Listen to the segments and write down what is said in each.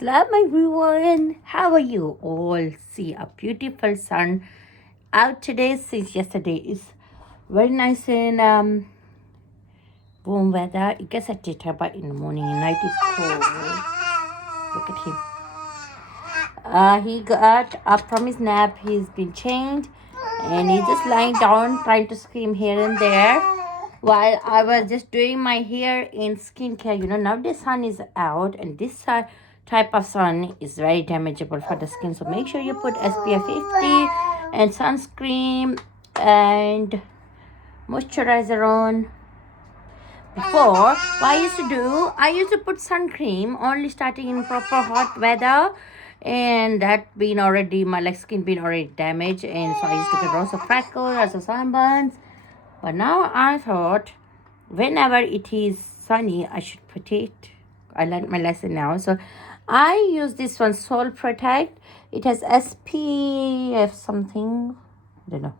Salam everyone. How are you all? See a beautiful sun out today since yesterday is very nice and warm weather. It gets a titter but in the morning and night is cold. Look at him. He got up from his nap. He's been changed and he's just lying down trying to scream here and there while I was just doing my hair in skincare. Now the sun is out and this type of sun is very damageable for the skin. So make sure you put SPF 50 and sunscreen and moisturizer on. Before, what I used to put sun cream only starting in proper hot weather, and that been already my skin been already damaged, and so I used to get lots of freckles, lots of sunburns. But now I thought whenever it is sunny I should put it. I learned my lesson now, so I use this one, Sol Protect. It has SPF something, I don't know,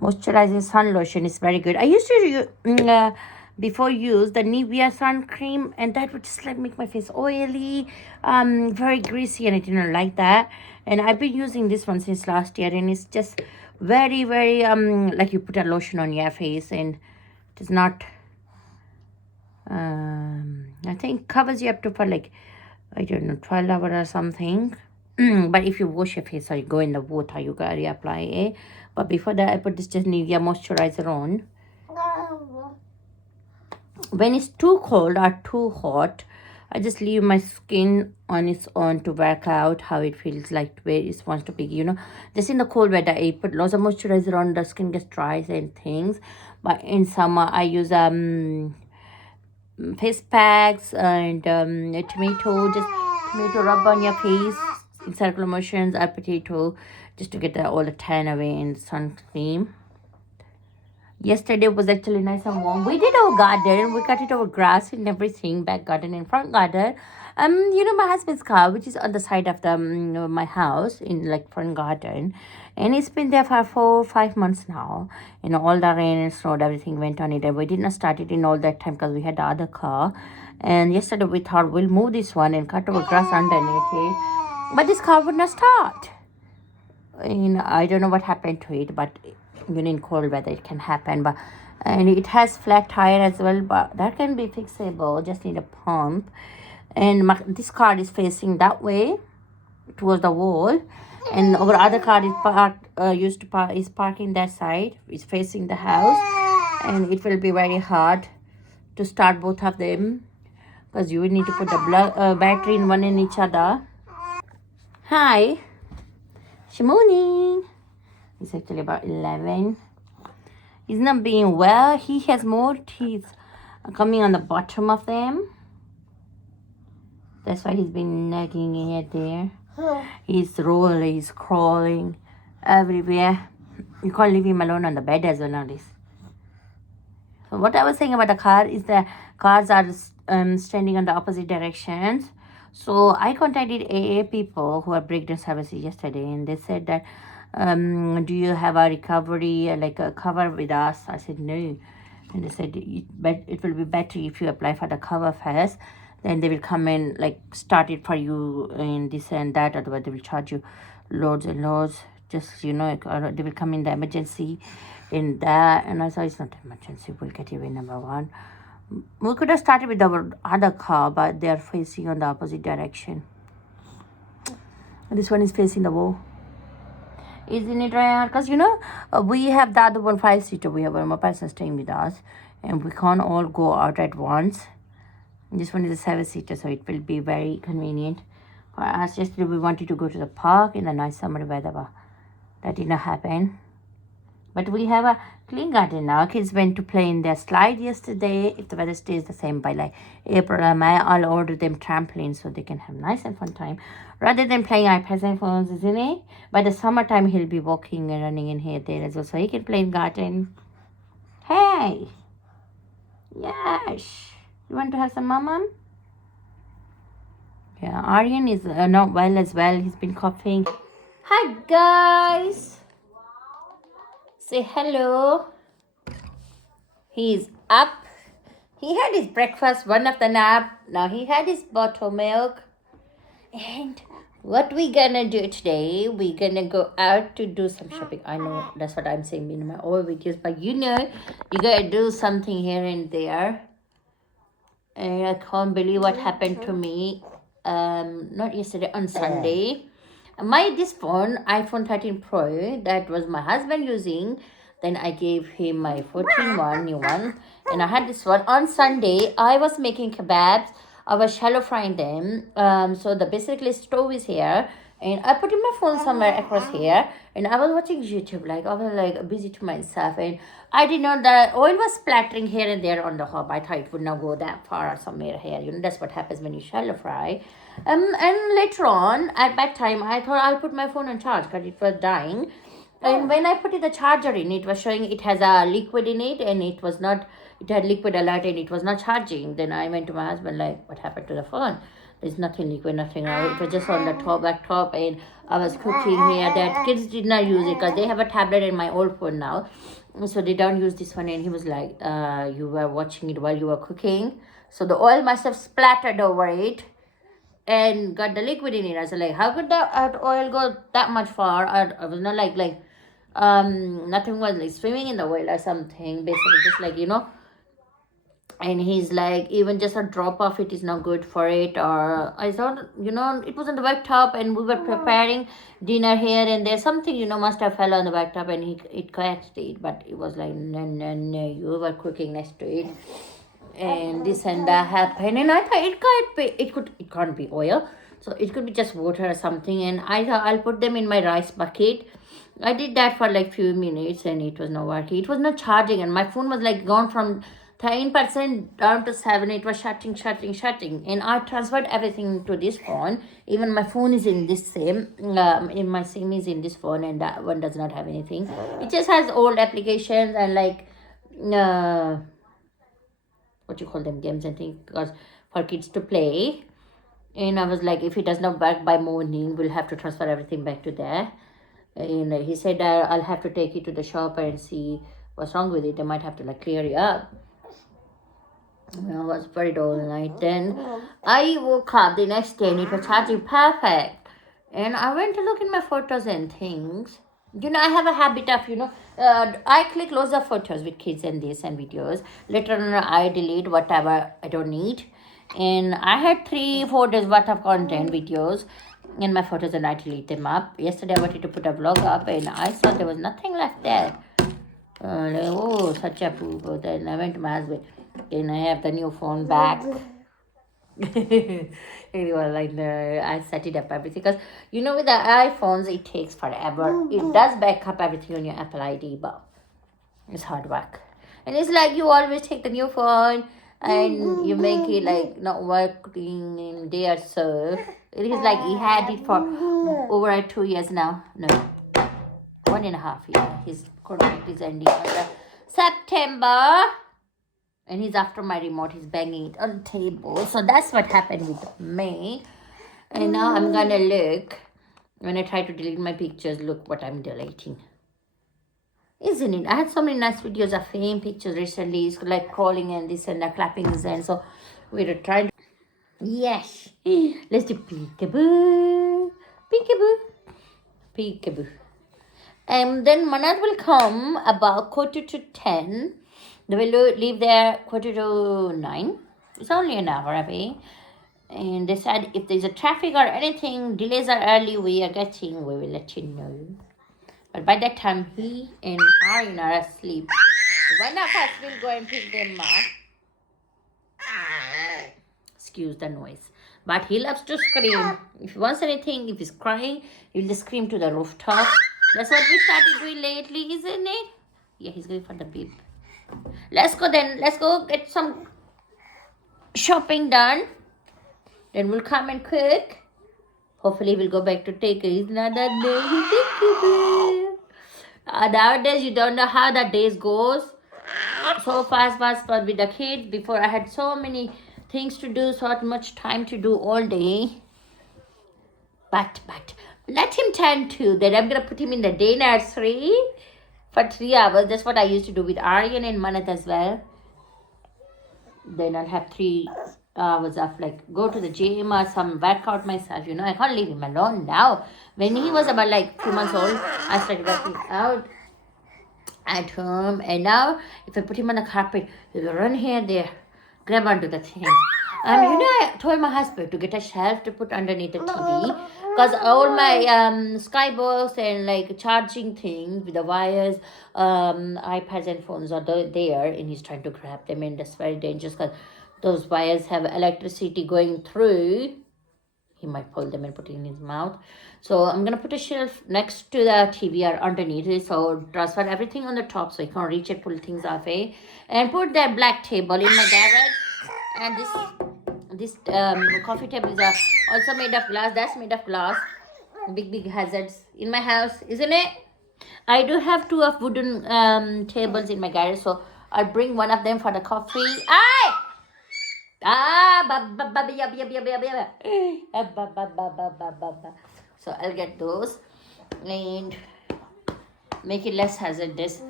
moisturizing sun lotion. Is very good. I used to before use the Nivea sun cream, and that would just make my face oily, very greasy, and I didn't like that. And I've been using this one since last year, and it's just very like you put a lotion on your face, and it is not I think covers you up to for I don't know 12 hours or something. But if you wash your face or you go in the water, you gotta reapply it. But before that, I put this just Nivea moisturizer on. When it's too cold or too hot, I just leave my skin on its own to work out how it feels like, where it wants to be. Just in the cold weather, I put lots of moisturizer on, the skin gets dry and things. But in summer, I use face packs and tomato rub on your face in circular motions, or potato, just to get all the tan away, in sun cream. Yesterday was actually nice and warm. We did our garden. We cut it over grass and everything, back garden and front garden. My husband's car, which is on the side of the my house in front garden, and it's been there for 4-5 months now. All the rain and snow, everything went on it, and we did not start it in all that time because we had the other car. And yesterday we thought we'll move this one and cut over grass underneath it, but this car would not start. I don't know what happened to it, but in cold weather it can happen. And it has flat tire as well, but that can be fixable. Just need a pump. And this car is facing that way towards the wall, and our other car is parking that side. It's facing the house, and it will be very hard to start both of them because you will need to put the battery in one in each other. Hi, Shimoni. It's actually about 11. He's not being well. He has more teeth coming on the bottom of them. That's why he's been nagging here there. He's rolling, he's crawling everywhere. You can't leave him alone on the bed as well nowadays. So what I was saying about the car is the cars are standing on the opposite directions. So I contacted AA people who are breakdown services yesterday, and they said that do you have a recovery a cover with us? I said no, and they said it will be better if you apply for the cover first, then they will come and start it for you and this and that, otherwise they will charge you loads and loads. Just they will come in the emergency in that. And I said it's not emergency, we'll get you in number one. We could have started with our other car, but they are facing on the opposite direction. And this one is facing the wall. Isn't it, Rayan? Because we have the other one 5-seater. We have one more person staying with us, and we can't all go out at once. This one is a 7-seater, so it will be very convenient for us. Yesterday we wanted to go to the park in the nice summer weather, but that did not happen. But we have a clean garden now. Kids went to play in their slide yesterday. If the weather stays the same by April or May, I'll order them trampolines so they can have nice and fun time rather than playing iPads and phones, isn't it? By the summertime, he'll be walking and running in here there as well, so he can play in garden. Hey! Yes! You want to have some mama? Yeah, Aryan is not well as well. He's been coughing. Hi, guys! Say hello. He's up. He had his breakfast, one of the nap. Now he had his bottle milk. And what we gonna do today? We gonna go out to do some shopping. I know that's what I'm saying in my old videos, but you gotta do something here and there. And I can't believe what happened to me. Not yesterday, on Sunday. This phone, iPhone 13 Pro, that was my husband using. Then I gave him my 14 one, new one, and I had this one on Sunday. I was making kebabs. I was shallow frying them. So the basically stove is here, and I put in my phone somewhere across here, and I was watching YouTube. Like I was like busy to myself, and I didn't know that oil was splattering here and there on the hob. I thought it would not go that far or somewhere here. That's what happens when you shallow fry. And later on, at that time, I thought I'll put my phone on charge because it was dying. And when I put the charger in, it was showing it has a liquid in it, and it was not. It had liquid alert, and it was not charging. Then I went to my husband like, "What happened to the phone? There's nothing liquid, nothing. It was just on the back top, and I was cooking here. That kids did not use it because they have a tablet in my old phone now, so they don't use this one." And he was like, "You were watching it while you were cooking, so the oil must have splattered over it." And got the liquid in it. I was like, how could that oil go that much far? I was not like nothing was like swimming in the oil or something. Basically, just like And he's like, even just a drop of it is not good for it. Or I thought, it was on the back top, and we were preparing dinner here and there. Something must have fell on the back top, and it catched it. But it was like, no, you were cooking next to it. And this and that happened, and I thought it can't be oil, so it could be just water or something. And I thought I'll put them in my rice bucket. I did that for like few minutes, and it was not working. It was not charging, and my phone was like gone from 10% down to 7. It was shutting, and I transferred everything to this phone. Even my phone is in this same in my SIM is in this phone, and that one does not have anything. It just has old applications and like what you call them, games and things, because for kids to play. And I was like, if it does not work by morning, we'll have to transfer everything back to there. And he said I'll have to take it to the shop and see what's wrong with it. They might have to like clear it up. I was worried all night. Then I woke up the next day and it was charging perfect. And I went to look in my photos and things. I have a habit of, I click loads of photos with kids and this and videos. Later on, I delete whatever I don't need. And I had 3-4 days worth of content videos in my photos, and I delete them up. Yesterday, I wanted to put a vlog up, and I saw there was nothing left there. Such a poo. Then I went to my husband, and I have the new phone back. Anyway, like I set it up everything, because with the iPhones it takes forever. It does back up everything on your Apple ID, but it's hard work. And it's like you always take the new phone and you make it like not working in day or so. It is like he had it for over 2 years now. No, 1.5 years. His contract is ending on the September. And he's after my remote. He's banging it on the table. So that's what happened with me. And now I'm going to look. When I try to delete my pictures, look what I'm deleting. Isn't it? I had so many nice videos of him, pictures recently. It's like crawling and this and that, clapping his hands. So we're trying to... Yes. Let's do peekaboo. Peekaboo. Peekaboo. And then Manat will come about 9:45. They will leave there 8:45. It's only an hour away. And they said if there's a traffic or anything, delays are early, we will let you know. But by that time, he and Aryan are asleep. One of us will go and pick them up. Excuse the noise. But he loves to scream. If he wants anything, if he's crying, he'll just scream to the rooftop. That's what we started doing lately, isn't it? Yeah, he's going for the beep. Let's go then. Let's go get some shopping done. Then we'll come and cook. Hopefully we'll go back to take it. Nowadays you don't know how the days goes. So fast but with the kids. Before I had so many things to do, so much time to do all day. But let him turn 2. Then I'm going to put him in the day nursery for 3 hours. That's what I used to do with Aryan and Manat as well. Then I'll have 3 was off, like go to the gym or some workout myself. I can't leave him alone now. When he was about like 2 months old, I started working out at home, and now if I put him on the carpet, he will run here and there, grab onto the things. I told my husband to get a shelf to put underneath the TV, because all my skybox and like charging things with the wires, iPads and phones are there, and he's trying to grab them, and that's very dangerous because those wires have electricity going through. He might pull them and put it in his mouth. So I'm gonna put a shelf next to the TV or underneath it, so transfer everything on the top so he can't reach it, pull things off, and put that black table in my garage. And this coffee table is also made of glass. That's made of glass. Big hazards in my house, isn't it? I do have 2 of wooden tables in my garage, so I'll bring one of them for the coffee. So I'll get those and make it less hazardous.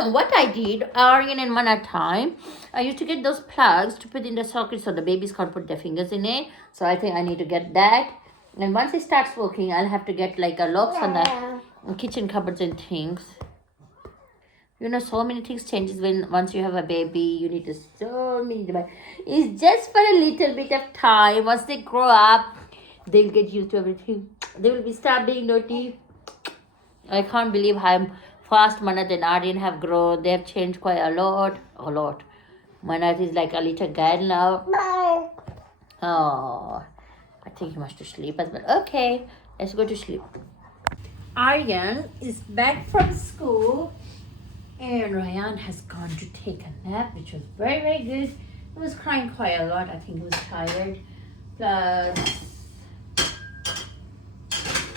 What I did, Aryan and one at a time, I used to get those plugs to put in the socket so the babies can't put their fingers in it. So I think I need to get that. And once it starts working, I'll have to get like a locks on the kitchen cupboards and things. So many things changes once you have a baby. You need to so many devices. It's just for a little bit of time. Once they grow up, they'll get used to everything. They will be start being naughty. I can't believe how fast Manat and Aryan have grown. They have changed quite a lot. Manat is like a little girl now. Oh, I think he wants to sleep as well. Okay, let's go to sleep. Aryan is back from school. And Rayan has gone to take a nap, which was very, very good. He was crying quite a lot. I think he was tired. Plus,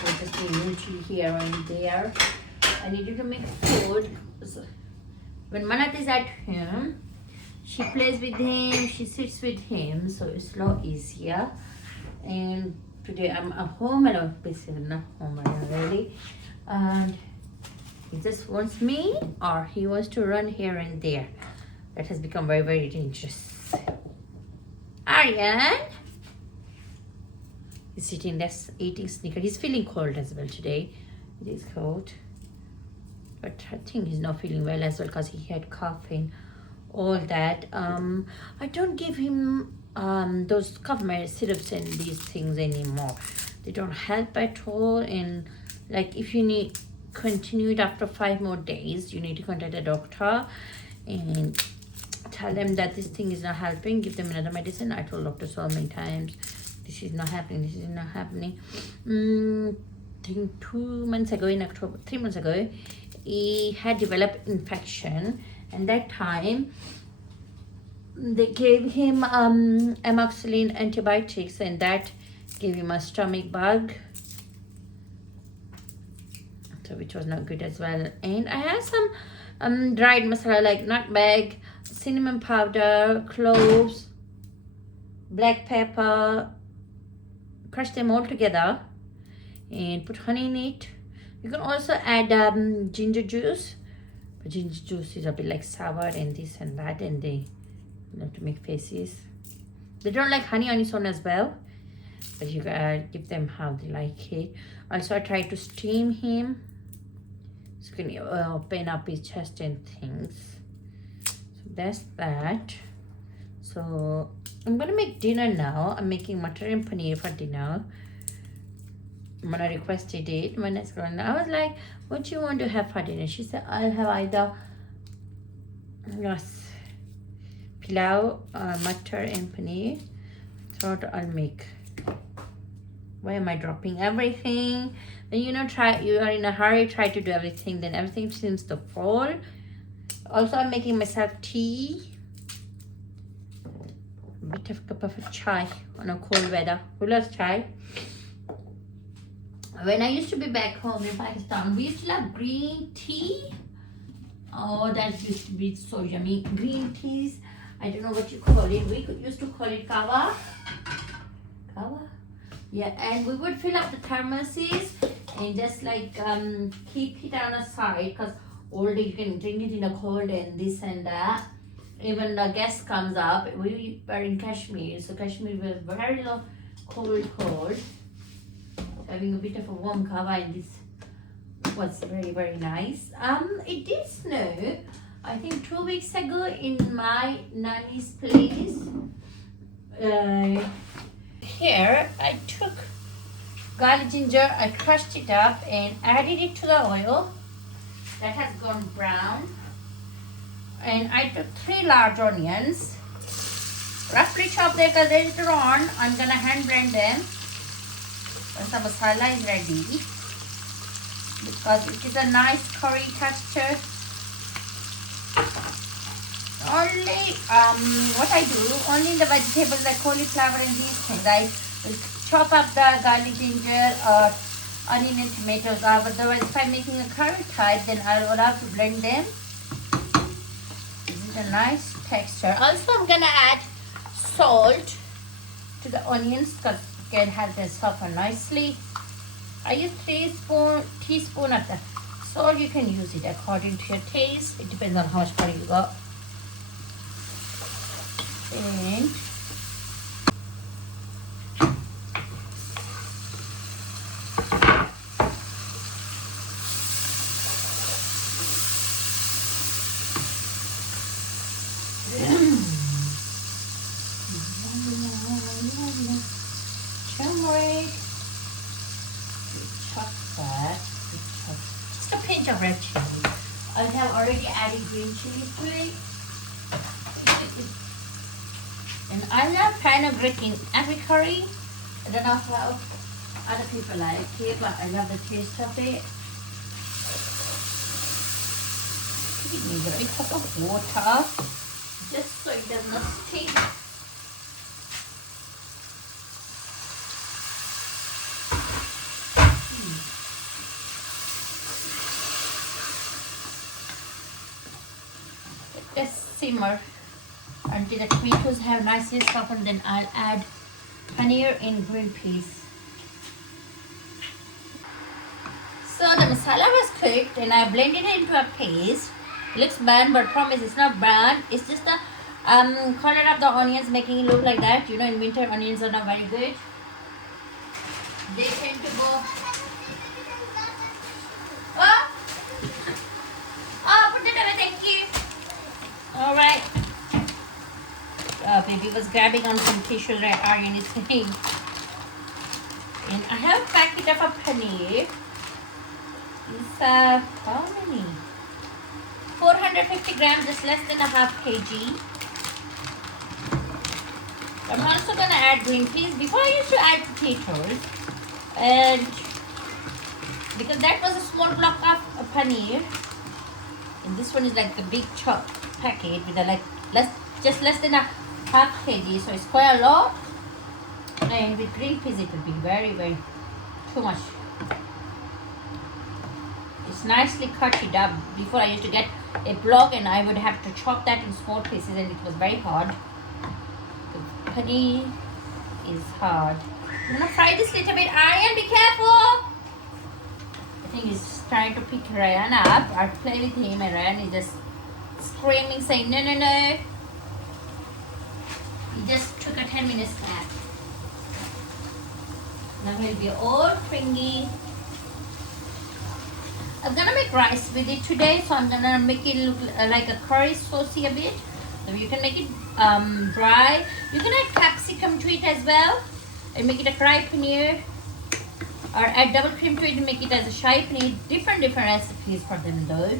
there's just immunity here and there. I needed to make food. So when Manat is at home, she plays with him, she sits with him, so it's a lot easier. And today I'm at home alone. Basically, not home alone, really. And he just wants me, or he wants to run here and there. That has become very, very dangerous. Aryan is sitting there eating sneaker. He's feeling cold as well today. It is cold. But I think he's not feeling well as well because he had cough and all that. I don't give him those cough syrups and these things anymore. They don't help at all. And like if you need continue it after 5 more days, you need to contact a doctor and tell them that this thing is not helping. Give them another medicine. I told doctor so many times, this is not happening, this is not happening. I think 2 months ago in October, 3 months ago, he had developed infection, and that time they gave him amoxicillin antibiotics, and that gave him a stomach bug, so which was not good as well. And I had some dried masala like nutmeg, cinnamon powder, cloves, black pepper, crush them all together and put honey in it. You can also add ginger juice, but ginger juice is a bit like sour and this and that, and they love to make faces. They don't like honey on its own as well, but you gotta give them how they like it. Also, I try to steam him, so you can open up his chest and things. So that's that. So I'm gonna make dinner now. I'm making mutton and paneer for dinner. When I requested it, when it's gone, I was like, what do you want to have for dinner? She said, I'll have either pilau, mutton and paneer. So I'll make. Why am I dropping everything? When you are in a hurry, try to do everything, then everything seems to fall. Also, I'm making myself tea. A bit of a cup of chai on a cold weather. Who loves chai? When I used to be back home in Pakistan, we used to have green tea. Oh, that used to be so yummy. Green teas. I don't know what you call it. We used to call it kawa. Kawa? Yeah, and we would fill up the thermoses and just like keep it on a side, because all day you can drink it in a cold and this and that. even the guest comes up. We are in Kashmir, so Kashmir was very low, cold. Having a bit of a warm kava in this was very nice. It did snow, I think 2 weeks ago in my nanny's place. Here I took garlic ginger, I crushed it up and added it to the oil that has gone brown. And I took 3 large onions, roughly chopped them, because later on I'm gonna hand blend them once the masala is ready, because it is a nice curry texture. Only what I do, only in the vegetables like cauliflower and these things, I will chop up the garlic, ginger, or onion and tomatoes. Otherwise, if I'm making a curry type, then I'll have to blend them. This is a nice texture. Also, I'm gonna add salt to the onions because it can help them soften nicely. I use 3 teaspoon of the salt. You can use it according to your taste. It depends on how much curry you got. And turmeric, just a pinch of red chili. I have already added green chili to it. And I love fenugreek in every curry. I don't know how other people like it, but I love the taste of it. Give me a great cup of water, just so it does not stick. Let this simmer until the tomatoes have nicely softened. Then I'll add paneer and green peas. So the masala was cooked and I blended it into a paste. It looks bad, but promise it's not bad. It's just the color of the onions making it look like that. You know, in winter onions are not very good. They tend to go. Oh, put it away, thank you. All right. Baby was grabbing on some tissue like Aryan is saying. And I have a packet of a paneer. It's how many? 450 grams, just less than a half kg. I'm also gonna add green peas. Before I used to add potatoes, and because that was a small block of paneer, and this one is like a big chop packet with a like just less than a half kg, so it's quite a lot. And with green peas it will be very too much. It's nicely cut it up. Before I used to get a block and I would have to chop that in small pieces and it was very hard. The paneer is hard. I'm gonna fry this little bit. Aryan, be careful! I think he's trying to pick Rayan up. I play with him and Rayan is just screaming saying no. He just took a 10-minute nap. Now he'll be all clingy. I'm gonna make rice with it today, so I'm gonna make it look like a curry saucy a bit. So you can make it dry. You can add capsicum to it as well and make it a fry paneer, or add double cream to it and make it as a shahi paneer. Different recipes for them though.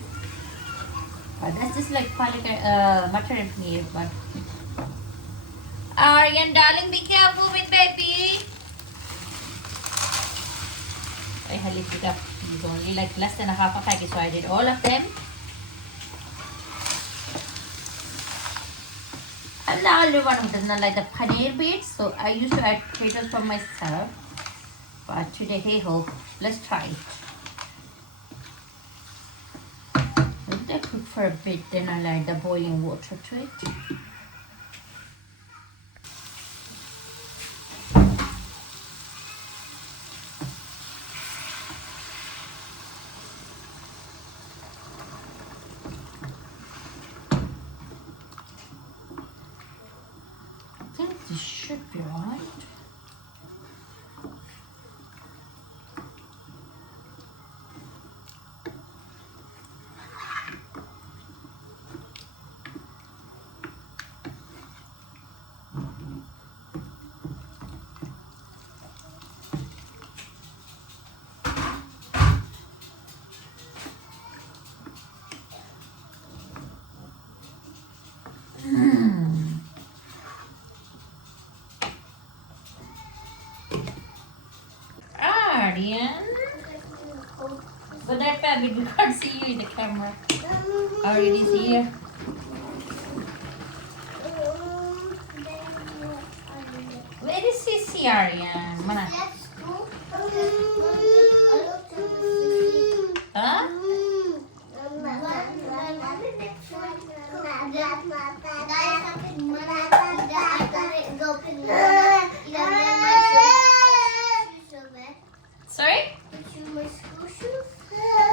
But that's just like mutton and paneer. But Aryan, darling, be careful with baby. I lift it up. It's only like less than a half a packet, so I did all of them. I'm the only one who does not like the paneer bits, so I used to add potatoes for myself. But today, hey ho, let's try it. Let that cook for a bit, then I'll add the boiling water to it. Aryan. But that baby, we can't see you in the camera. Aryan is here. Where is Sissy, Aryan? Mana? Huh? Sorry?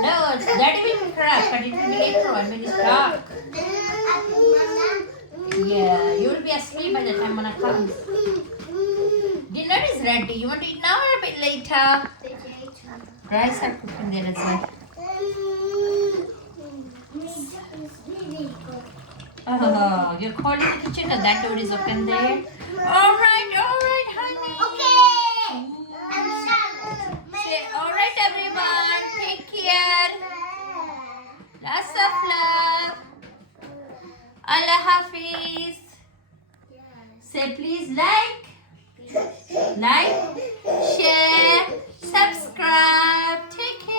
No, that will crack, but it will be later on when it's dark. Yeah, you will be asleep by the time Mana comes. Dinner is ready. You want to eat now or a bit later? Rice are cooking there as well. Oh, you're cold in the kitchen and that door is open there. Alright, honey. Okay. Say alright everyone. Take care. Lots of love. Allah Hafiz. Say please like, share, subscribe. Take care.